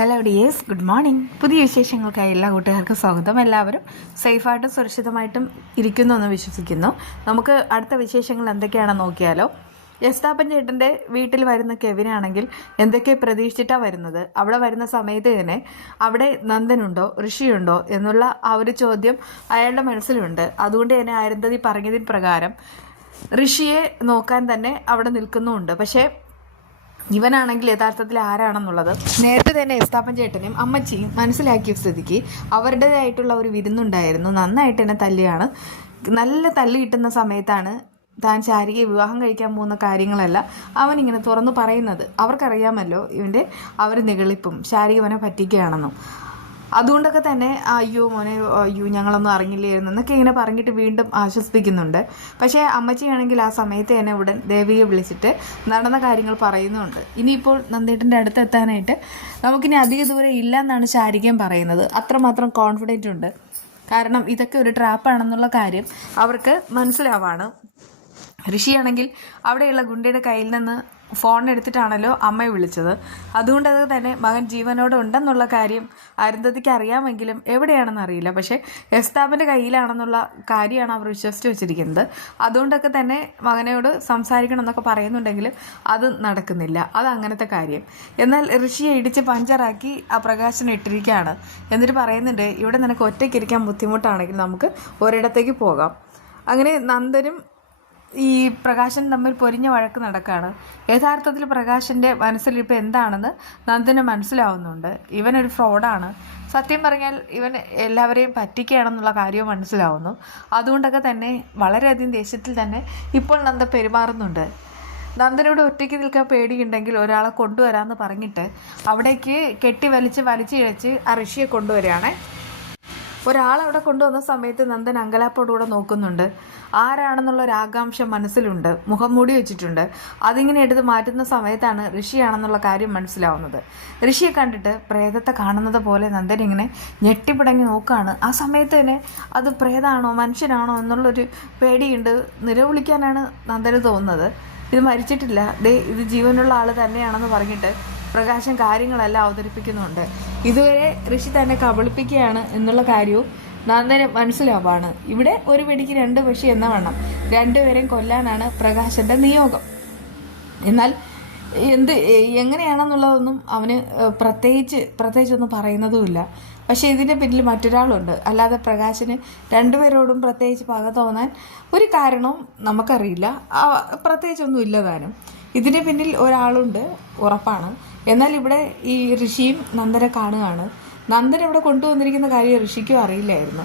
Hello dears, good morning. പുതിയ വിശേഷങ്ങൾക്കായി എല്ലാ കൂട്ടുകാർക്കും സ്വാഗതം. എല്ലാവരും സേഫായിട്ടും സുരക്ഷിതമായിട്ടും ഇരിക്കുന്നു എന്ന് വിശ്വസിക്കുന്നു. നമുക്ക് അടുത്ത വിശേഷങ്ങൾ എന്തൊക്കെയാണെന്ന് നോക്കിയാലോ. എസ്താപ്പൻ ചേട്ടൻ്റെ വീട്ടിൽ വരുന്ന കെവിനാണെങ്കിൽ എന്തൊക്കെ പ്രതീക്ഷിച്ചിട്ടാണ് വരുന്നത്. അവിടെ വരുന്ന സമയത്ത് തന്നെ അവിടെ നന്ദനുണ്ടോ ഋഷിയുണ്ടോ എന്നുള്ള ആ ഒരു ചോദ്യം അയാളുടെ മനസ്സിലുണ്ട്. അതുകൊണ്ട് തന്നെ അരുന്ധതി പറഞ്ഞതിന് പ്രകാരം ഋഷിയെ നോക്കാൻ തന്നെ അവിടെ നിൽക്കുന്നുമുണ്ട്. പക്ഷേ ഇവനാണെങ്കിൽ യഥാർത്ഥത്തിൽ ആരാണെന്നുള്ളത് നേരത്തെ തന്നെ എസ്താപ്പൻ ചേട്ടനും അമ്മച്ചിയും മനസ്സിലാക്കിയ സ്ഥിതിക്ക് അവരുടേതായിട്ടുള്ള ഒരു വിരുന്നുണ്ടായിരുന്നു. നന്നായിട്ട് തന്നെ തല്ലിയാണ്. നല്ല തല്ല് കിട്ടുന്ന സമയത്താണ് താൻ ശാരികയെ വിവാഹം കഴിക്കാൻ പോകുന്ന കാര്യങ്ങളെല്ലാം അവനിങ്ങനെ തുറന്നു പറയുന്നത്. അവർക്കറിയാമല്ലോ ഇവൻ്റെ അവർ നിഗളിപ്പും ശാരിക അവനെ പറ്റിക്കുകയാണെന്നും. അതുകൊണ്ടൊക്കെ തന്നെ അയ്യോ മോനെ, അയ്യോ ഞങ്ങളൊന്നും അറിഞ്ഞില്ലായിരുന്നു എന്നൊക്കെ ഇങ്ങനെ പറഞ്ഞിട്ട് വീണ്ടും ആശ്വസിപ്പിക്കുന്നുണ്ട്. പക്ഷേ അമ്മച്ചിയാണെങ്കിൽ ആ സമയത്ത് തന്നെ ഉടൻ ദേവിയെ വിളിച്ചിട്ട് നടന്ന കാര്യങ്ങൾ പറയുന്നുണ്ട്. ഇനിയിപ്പോൾ നന്ദേട്ടൻ്റെ അടുത്തെത്താനായിട്ട് നമുക്കിനി അധിക ദൂരം ഇല്ല എന്നാണ് ശാരികയും പറയുന്നത്. അത്രമാത്രം കോൺഫിഡൻ്റ് ഉണ്ട്. കാരണം ഇതൊക്കെ ഒരു ട്രാപ്പാണെന്നുള്ള കാര്യം അവർക്ക് മനസ്സിലാവാണ്. ഋഷിയാണെങ്കിൽ അവിടെയുള്ള ഗുണ്ടയുടെ കയ്യിൽ നിന്ന് ഫോൺ എടുത്തിട്ടാണല്ലോ അമ്മയെ വിളിച്ചത്. അതുകൊണ്ടത് തന്നെ മകൻ ജീവനോടെ ഉണ്ടെന്നുള്ള കാര്യം അരുന്ധതിക്ക് അറിയാമെങ്കിലും എവിടെയാണെന്ന് അറിയില്ല. പക്ഷേ എസ്താപ്പിൻ്റെ കയ്യിലാണെന്നുള്ള കാര്യമാണ് അവർ വിശ്വസിച്ച് വെച്ചിരിക്കുന്നത്. അതുകൊണ്ടൊക്കെ തന്നെ മകനോട് സംസാരിക്കണം എന്നൊക്കെ പറയുന്നുണ്ടെങ്കിലും അത് നടക്കുന്നില്ല. അത് അങ്ങനത്തെ കാര്യം. എന്നാൽ ഋഷിയെ ഇടിച്ച് പഞ്ചറാക്കി ആ പ്രകാശനം ഇട്ടിരിക്കുകയാണ്. എന്നിട്ട് പറയുന്നുണ്ട്, ഇവിടെ നിനക്ക് ഒറ്റയ്ക്കിരിക്കാൻ ബുദ്ധിമുട്ടാണെങ്കിൽ നമുക്ക് ഒരിടത്തേക്ക് പോകാം. അങ്ങനെ നന്ദനും ഈ പ്രകാശൻ തമ്മിൽ പൊരിഞ്ഞ വഴക്ക് നടക്കുകയാണ്. യഥാർത്ഥത്തിൽ പ്രകാശൻ്റെ മനസ്സിലിപ്പോൾ എന്താണെന്ന് നന്ദന് മനസ്സിലാവുന്നുണ്ട്. ഇവനൊരു ഫ്രോഡാണ്. സത്യം പറഞ്ഞാൽ ഇവൻ എല്ലാവരെയും പറ്റിക്കുകയാണെന്നുള്ള കാര്യവും മനസ്സിലാവുന്നു. അതുകൊണ്ടൊക്കെ തന്നെ വളരെയധികം ദേഷ്യത്തിൽ തന്നെ ഇപ്പോൾ നന്ദ പെരുമാറുന്നുണ്ട്. നന്ദനോട് ഒറ്റയ്ക്ക് നിൽക്കാൻ പേടിയുണ്ടെങ്കിൽ ഒരാളെ കൊണ്ടുവരാമെന്ന് പറഞ്ഞിട്ട് അവിടേക്ക് കെട്ടി വലിച്ചിഴച്ച് ആ ഋഷിയെ കൊണ്ടുവരികയാണേ. ഒരാളവിടെ കൊണ്ടുവന്ന സമയത്ത് നന്ദൻ അങ്കലാപ്പോടുകൂടെ നോക്കുന്നുണ്ട്. ആരാണെന്നുള്ള ഒരു ആകാംക്ഷ മനസ്സിലുണ്ട്. മുഖം മൂടി വെച്ചിട്ടുണ്ട്. അതിങ്ങനെ എടുത്ത് മാറ്റുന്ന സമയത്താണ് ഋഷിയാണെന്നുള്ള കാര്യം മനസ്സിലാവുന്നത്. ഋഷിയെ കണ്ടിട്ട് പ്രേതത്തെ കാണുന്നത് പോലെ നന്ദൻ ഇങ്ങനെ ഞെട്ടിപ്പിടങ്ങി നോക്കുകയാണ്. ആ സമയത്ത് തന്നെ അത് പ്രേതാണോ മനുഷ്യനാണോ എന്നുള്ളൊരു പേടിയുണ്ട്. നിലവിളിക്കാനാണ് നന്ദന് തോന്നുന്നത്. ഇത് മരിച്ചിട്ടില്ല, ഇത് ജീവനുള്ള ആൾ തന്നെയാണെന്ന് പറഞ്ഞിട്ട് പ്രകാശൻ കാര്യങ്ങളെല്ലാം അവതരിപ്പിക്കുന്നുണ്ട്. ഇതുവരെ ഋഷി തന്നെ കബളിപ്പിക്കുകയാണ് എന്നുള്ള കാര്യവും നന്ദന് മനസ്സിലാവാണ്. ഇവിടെ ഒരു വെടിക്ക് 2 പക്ഷി എന്ന വണ്ണം രണ്ടുപേരെയും കൊല്ലാനാണ് പ്രകാശൻ്റെ നിയോഗം. എന്നാൽ എങ്ങനെയാണെന്നുള്ളതൊന്നും അവന് പ്രത്യേകിച്ചൊന്നും പറയുന്നതുമില്ല. പക്ഷേ ഇതിൻ്റെ പിന്നിൽ മറ്റൊരാളുണ്ട്. അല്ലാതെ പ്രകാശന് രണ്ടുപേരോടും പ്രത്യേകിച്ച് പക തോന്നാൻ ഒരു കാരണവും നമുക്കറിയില്ല. പ്രത്യേകിച്ചൊന്നും ഇല്ല താനും. ഇതിൻ്റെ പിന്നിൽ ഒരാളുണ്ട് ഉറപ്പാണ്. എന്നാൽ ഇവിടെ ഈ ഋഷിയും നന്ദനെ കാണുകയാണ്. നന്ദൻ ഇവിടെ കൊണ്ടുവന്നിരിക്കുന്ന കാര്യം ഋഷിക്കും അറിയില്ലായിരുന്നു.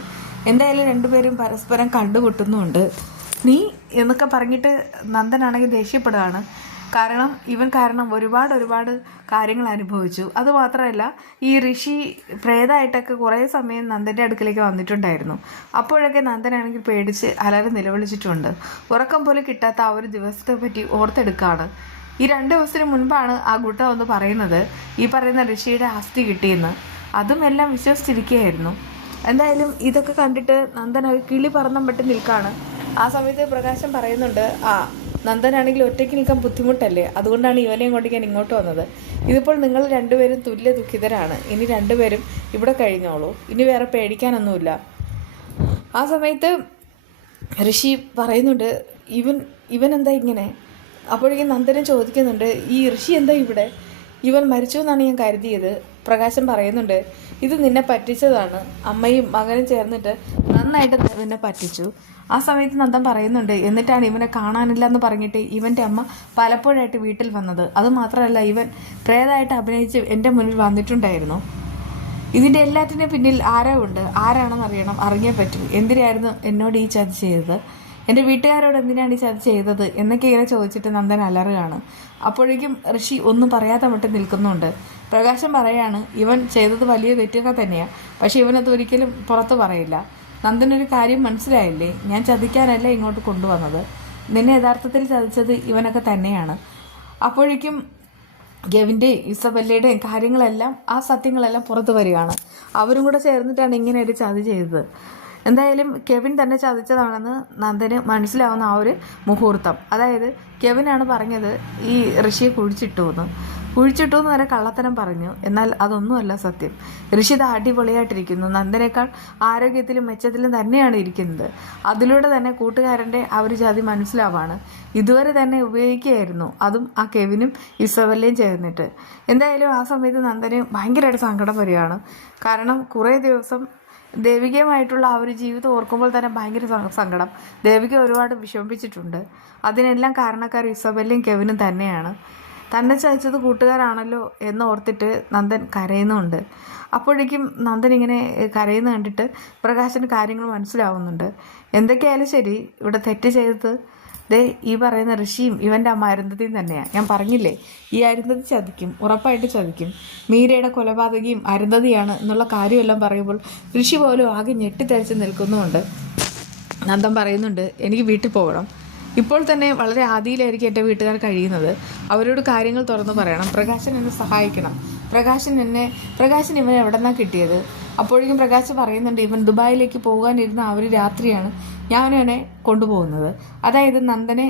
എന്തായാലും രണ്ടുപേരും പരസ്പരം കണ്ടുമുട്ടുന്നുമുണ്ട്. നീ എന്നൊക്കെ പറഞ്ഞിട്ട് നന്ദനാണെങ്കിൽ ദേഷ്യപ്പെടുകയാണ്. കാരണം ഇവൻ കാരണം ഒരുപാട് കാര്യങ്ങൾ അനുഭവിച്ചു. അതുമാത്രമല്ല ഈ ഋഷി പ്രേതമായിട്ടൊക്കെ കുറേ സമയം നന്ദൻ്റെ അടുക്കലേക്ക് വന്നിട്ടുണ്ടായിരുന്നു. അപ്പോഴൊക്കെ നന്ദനാണെങ്കിൽ പേടിച്ച് അലറി നിലവിളിച്ചിട്ടുണ്ട്. ഉറക്കം പോലും കിട്ടാത്ത ആ ഒരു ദിവസത്തെ പറ്റി ഓർത്തെടുക്കുകയാണ്. ഈ 2 ദിവസത്തിന് മുൻപാണ് ആ ഗുട്ട വന്ന് പറയുന്നത് ഈ പറയുന്ന ഋഷിയുടെ ആസ്തി കിട്ടിയെന്ന്. അതും എല്ലാം വിശ്വസിച്ചിരിക്കുകയായിരുന്നു. എന്തായാലും ഇതൊക്കെ കണ്ടിട്ട് നന്ദൻ കിളി പറന്നം പെട്ട് നിൽക്കുകയാണ്. ആ സമയത്ത് പ്രകാശം പറയുന്നുണ്ട്, നന്ദനാണെങ്കിൽ ഒറ്റയ്ക്ക് നിൽക്കാൻ ബുദ്ധിമുട്ടല്ലേ, അതുകൊണ്ടാണ് ഇവനെയും കൊണ്ട് ഞാൻ ഇങ്ങോട്ട് വന്നത്. ഇതിപ്പോൾ നിങ്ങൾ രണ്ടുപേരും തുല്യ ദുഃഖിതരാണ്. ഇനി രണ്ടുപേരും ഇവിടെ കഴിഞ്ഞോളൂ. ഇനി വേറെ പേടിക്കാനൊന്നുമില്ല. ആ സമയത്ത് ഋഷി പറയുന്നുണ്ട്, ഇവൻ എന്താ ഇങ്ങനെ? അപ്പോഴേക്കും നന്ദനെ ചോദിക്കുന്നുണ്ട്, ഈ ഋഷി എന്താ ഇവിടെ? ഇവൻ മരിച്ചു എന്നാണ് ഞാൻ കരുതിയത്. പ്രകാശം പറയുന്നുണ്ട്, ഇത് നിന്നെ പറ്റിച്ചതാണ്. അമ്മയും മകനും ചേർന്നിട്ട് നന്നായിട്ട് നിന്നെ പറ്റിച്ചു. ആ സമയത്ത് നന്ദൻ പറയുന്നുണ്ട്, എന്നിട്ടാണ് ഇവനെ കാണാനില്ല എന്ന് പറഞ്ഞിട്ട് ഇവൻ്റെ അമ്മ പലപ്പോഴായിട്ട് വീട്ടിൽ വന്നത്. അതുമാത്രമല്ല ഇവൻ പ്രേതമായിട്ട് അഭിനയിച്ച് എൻ്റെ മുന്നിൽ വന്നിട്ടുണ്ടായിരുന്നു. ഇതിൻ്റെ എല്ലാത്തിനും പിന്നിൽ ആരാണെന്ന് അറിഞ്ഞേ പറ്റൂ. എന്തിനായിരുന്നു എന്നോട് ഈ ചതി ചെയ്തത്? എൻ്റെ വീട്ടുകാരോട് എന്തിനാണ് ഈ ചതി ചെയ്തത് എന്നൊക്കെ ഇങ്ങനെ ചോദിച്ചിട്ട് നന്ദൻ അലറുകയാണ്. അപ്പോഴേക്കും ഋഷി ഒന്നും പറയാതെ മറ്റും നിൽക്കുന്നുണ്ട്. പ്രകാശം പറയാണ്, ഇവൻ ചെയ്തത് വലിയ തെറ്റൊക്കെ തന്നെയാണ്. പക്ഷേ ഇവനത് ഒരിക്കലും പുറത്ത് പറയില്ല. നന്ദനൊരു കാര്യം മനസ്സിലായില്ലേ, ഞാൻ ചതിക്കാനല്ല ഇങ്ങോട്ട് കൊണ്ടുവന്നത്. നിന്നെ യഥാർത്ഥത്തിൽ ചതിച്ചത് ഇവനൊക്കെ തന്നെയാണ്. അപ്പോഴേക്കും ഗവിൻ്റെയും ഇസബല്ലയുടെയും കാര്യങ്ങളെല്ലാം ആ സത്യങ്ങളെല്ലാം പുറത്ത് വരികയാണ്. അവരും കൂടെ ചേർന്നിട്ടാണ് ഇങ്ങനെ ഒരു ചതി ചെയ്തത്. എന്തായാലും കെവിൻ തന്നെ ചതിച്ചതാണെന്ന് നന്ദന് മനസ്സിലാവുന്ന ആ ഒരു മുഹൂർത്തം, അതായത് കെവിനാണ് പറഞ്ഞത് ഈ ഋഷിയെ കുഴിച്ചിട്ടു എന്ന്. കുഴിച്ചിട്ടു എന്ന് വരെ കള്ളത്തരം പറഞ്ഞു. എന്നാൽ അതൊന്നുമല്ല സത്യം. ഋഷിത അടിപൊളിയായിട്ടിരിക്കുന്നു. നന്ദനേക്കാൾ ആരോഗ്യത്തിലും മെച്ചത്തിലും തന്നെയാണ് ഇരിക്കുന്നത്. അതിലൂടെ തന്നെ കൂട്ടുകാരൻ്റെ ആ ഒരു ജാതി മനസ്സിലാവാണ്. ഇതുവരെ തന്നെ ഉപയോഗിക്കുകയായിരുന്നു, അതും ആ കെവിനും ഇസബെല്ലയും ചേർന്നിട്ട്. എന്തായാലും ആ സമയത്ത് നന്ദന് ഭയങ്കരമായിട്ട് സങ്കടം വരികയാണ്. കാരണം കുറേ ദിവസം ദേവികയുമായിട്ടുള്ള ആ ഒരു ജീവിതം ഓർക്കുമ്പോൾ തന്നെ ഭയങ്കര സങ്കടം. ദേവിക ഒരുപാട് വിഷമിപ്പിച്ചിട്ടുണ്ട്. അതിനെല്ലാം കാരണക്കാർ ഇസബെല്ലയും കെവിനും തന്നെയാണ്. തന്നെ ചതിച്ചത് കൂട്ടുകാരാണല്ലോ എന്ന് ഓർത്തിട്ട് നന്ദൻ കരയുന്നുണ്ട്. അപ്പോഴേക്കും നന്ദൻ ഇങ്ങനെ കരയുന്ന കണ്ടിട്ട് പ്രകാശിന് കാര്യങ്ങൾ മനസ്സിലാവുന്നുണ്ട്. എന്തൊക്കെയായാലും ശരി, ഇവിടെ തെറ്റ് ചെയ്തത് ഈ പറയുന്ന ഋഷിയും ഇവൻ്റെ അമ്മ അരുന്ധതിയും തന്നെയാണ്. ഞാൻ പറഞ്ഞില്ലേ, ഈ അരുന്ധതി ചതിക്കും, ഉറപ്പായിട്ട് ചതിക്കും. മീരയുടെ കൊലപാതകിയും അരുന്ധതിയാണ് എന്നുള്ള കാര്യമെല്ലാം പറയുമ്പോൾ ഋഷി പോലും ആകെ ഞെട്ടിത്തരിച്ച് നിൽക്കുന്നുമുണ്ട്. നന്ദൻ പറയുന്നുണ്ട്, എനിക്ക് വീട്ടിൽ പോകണം. ഇപ്പോൾ തന്നെ വളരെ ആദിയിലായിരിക്കും എൻ്റെ വീട്ടുകാർ കഴിയുന്നത്. അവരോട് കാര്യങ്ങൾ തുറന്നു പറയണം. പ്രകാശൻ എന്നെ സഹായിക്കണം. പ്രകാശൻ ഇവൻ എവിടെ നിന്നാണ് കിട്ടിയത്? അപ്പോഴേക്കും പ്രകാശ് പറയുന്നുണ്ട്, ഇവൻ ദുബായിലേക്ക് പോകാനിരുന്ന ആ ഒരു രാത്രിയാണ് ഞാനവനെ കൊണ്ടുപോകുന്നത്. അതായത് നന്ദനെ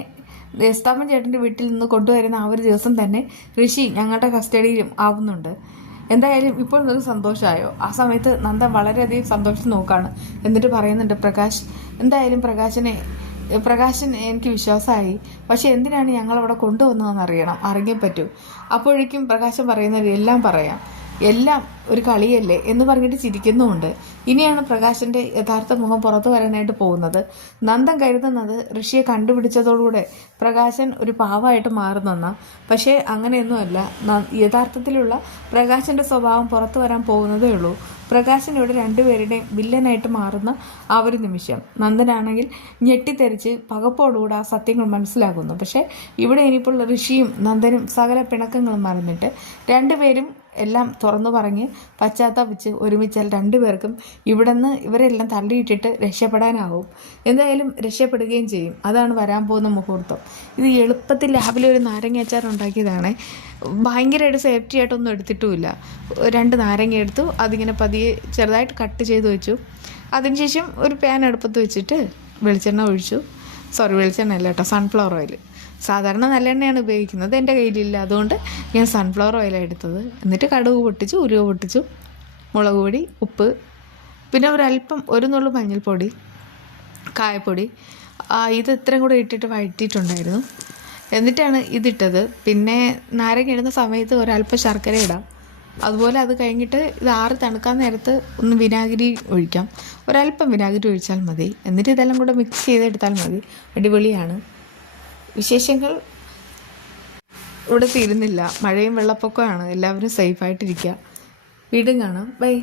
എസ്താപ്പൻ ചേട്ടൻ്റെ വീട്ടിൽ നിന്ന് കൊണ്ടുവരുന്ന ആ ഒരു ദിവസം തന്നെ ഋഷി ഞങ്ങളുടെ കസ്റ്റഡിയിലും ആവുന്നുണ്ട്. എന്തായാലും ഇപ്പോൾ നിങ്ങൾക്ക് സന്തോഷമായോ? ആ സമയത്ത് നന്ദൻ വളരെയധികം സന്തോഷം നോക്കുകയാണ്. എന്നിട്ട് പറയുന്നുണ്ട്, എന്തായാലും പ്രകാശൻ എനിക്ക് വിശ്വാസമായി. പക്ഷെ എന്തിനാണ് ഞങ്ങളവിടെ കൊണ്ടുവന്നതെന്ന് അറിഞ്ഞേ പറ്റൂ. അപ്പോഴേക്കും പ്രകാശൻ പറയുന്നത് എല്ലാം പറയാം, എല്ലാം ഒരു കളിയല്ലേ എന്ന് പറഞ്ഞിട്ട് ചിരിക്കുന്നുമുണ്ട്. ഇനിയാണ് പ്രകാശൻ്റെ യഥാർത്ഥ മുഖം പുറത്തു വരാനായിട്ട് പോകുന്നത്. നന്ദൻ കരുതുന്നത് ഋഷിയെ കണ്ടുപിടിച്ചതോടുകൂടെ പ്രകാശൻ ഒരു പാവമായിട്ട് മാറുന്നെന്ന. പക്ഷേ അങ്ങനെയൊന്നുമല്ല. യഥാർത്ഥത്തിലുള്ള പ്രകാശൻ്റെ സ്വഭാവം പുറത്തു വരാൻ പോകുന്നതേ ഉള്ളൂ. പ്രകാശൻ ഇവിടെ രണ്ടുപേരുടെയും വില്ലനായിട്ട് മാറുന്ന ആ ഒരു നിമിഷം നന്ദനാണെങ്കിൽ ഞെട്ടിത്തെറിച്ച് പകപ്പോടുകൂടെ ആ സത്യങ്ങൾ മനസ്സിലാക്കുന്നു. പക്ഷേ ഇവിടെ ഇനിയിപ്പോൾ ഋഷിയും നന്ദനും സകല പിണക്കങ്ങളും മറന്നിട്ട് രണ്ടുപേരും എല്ലാം തുറന്നു പറഞ്ഞ് പശ്ചാത്തപിച്ച് ഒരുമിച്ചാൽ രണ്ടുപേർക്കും ഇവിടെ നിന്ന് ഇവരെല്ലാം തള്ളിയിട്ടിട്ട് രക്ഷപ്പെടാനാവും. എന്തായാലും രക്ഷപ്പെടുകയും ചെയ്യും. അതാണ് വരാൻ പോകുന്ന മുഹൂർത്തം. ഇത് എളുപ്പത്തിൽ രാവിലെ ഒരു നാരങ്ങ അച്ചാർ ഉണ്ടാക്കിയതാണ്. ഭയങ്കരമായിട്ട് സേഫ്റ്റി ആയിട്ടൊന്നും എടുത്തിട്ടുമില്ല. 2 നാരങ്ങ എടുത്തു, അതിങ്ങനെ പതിയെ ചെറുതായിട്ട് കട്ട് ചെയ്ത് വെച്ചു. അതിനുശേഷം ഒരു പാൻ അടുപ്പത്ത് വെച്ചിട്ട് വെളിച്ചെണ്ണ ഒഴിച്ചു. വെളിച്ചെണ്ണ അല്ല കേട്ടോ, സൺഫ്ലവർ ഓയിൽ. സാധാരണ നല്ലെണ്ണയാണ് ഉപയോഗിക്കുന്നത്, എൻ്റെ കയ്യിലില്ല, അതുകൊണ്ട് ഞാൻ സൺഫ്ലവർ ഓയിലാണ് എടുത്തത്. എന്നിട്ട് കടുക് പൊട്ടിച്ചു, ഉലുവ പൊട്ടിച്ചു, മുളക് പൊടി, ഉപ്പ്, പിന്നെ ഒരല്പം ഒരു നുള്ളു മഞ്ഞൾപ്പൊടി, കായപ്പൊടി, ഇത് ഇത്രയും കൂടെ ഇട്ടിട്ട് വഴറ്റിയിട്ടുണ്ടായിരുന്നു. എന്നിട്ടാണ് ഇതിട്ടത്. പിന്നെ നാരങ്ങ ഇടുന്ന സമയത്ത് ഒരല്പം ശർക്കര ഇടാം. അതുപോലെ അത് കഴിഞ്ഞിട്ട് ഇത് തണുക്കാൻ നേരത്ത് ഒന്ന് വിനാഗിരി ഒഴിക്കാം. ഒരല്പം വിനാഗിരി ഒഴിച്ചാൽ മതി. എന്നിട്ട് ഇതെല്ലാം കൂടെ മിക്സ് ചെയ്തെടുത്താൽ മതി. അടിപൊളിയാണ്. വിശേഷങ്ങൾ ഇവിടെ തീരുന്നില്ല. മഴയും വെള്ളപ്പൊക്കമാണ്. എല്ലാവരും സേഫായിട്ടിരിക്കുക. വീണ്ടും കാണാം. ബൈ.